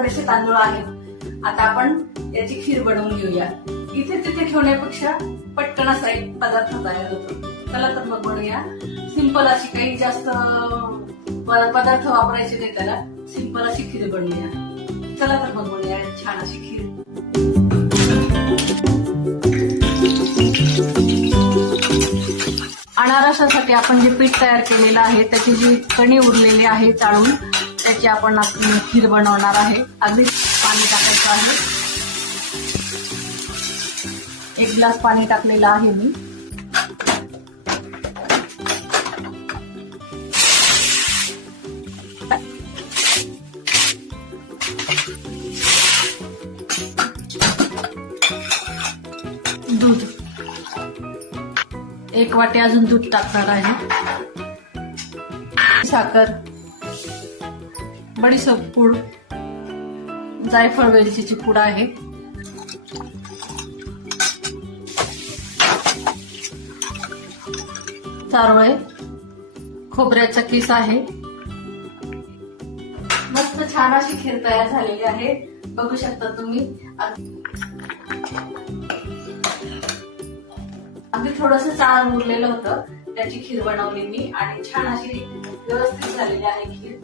थोडेसे तांदूळ आहेत. आता आपण याची खीर बनवून घेऊया. इथे तिथे ठेवण्यापेक्षा पटकन असा एक पदार्थ तयार होतो. चला तर मग बनवूया. सिंपल अशी, काही जास्त पदार्थ वापरायचे नाही त्याला, सिंपल अशी खीर बनवूया. चला तर मग बनवूया छान अशी खीर. अनारसासाठी आपण जे पीठ तयार केलेलं आहे, त्याची जी कणी उरलेली आहे चाळून, त्याची आपण खीर बनवणार आहे. अगदी पाणी टाकायचं आहे. 1 ग्लास पाणी टाकलेलं आहे मी. दूध 1 वाटी अजून दूध टाकणार आहे. साखर, बडीशेप पूड, जायफळ वेलचीची पूड आहे. चारोळे, खोबऱ्याचा किस आहे. मस्त छान अशी खीर तयार झालेली आहे. बघू शकता तुम्ही. अगदी थोडस चाळ उरलेलं होतं, त्याची खीर बनवली मी आणि छान अशी व्यवस्थित झालेली आहे खीर.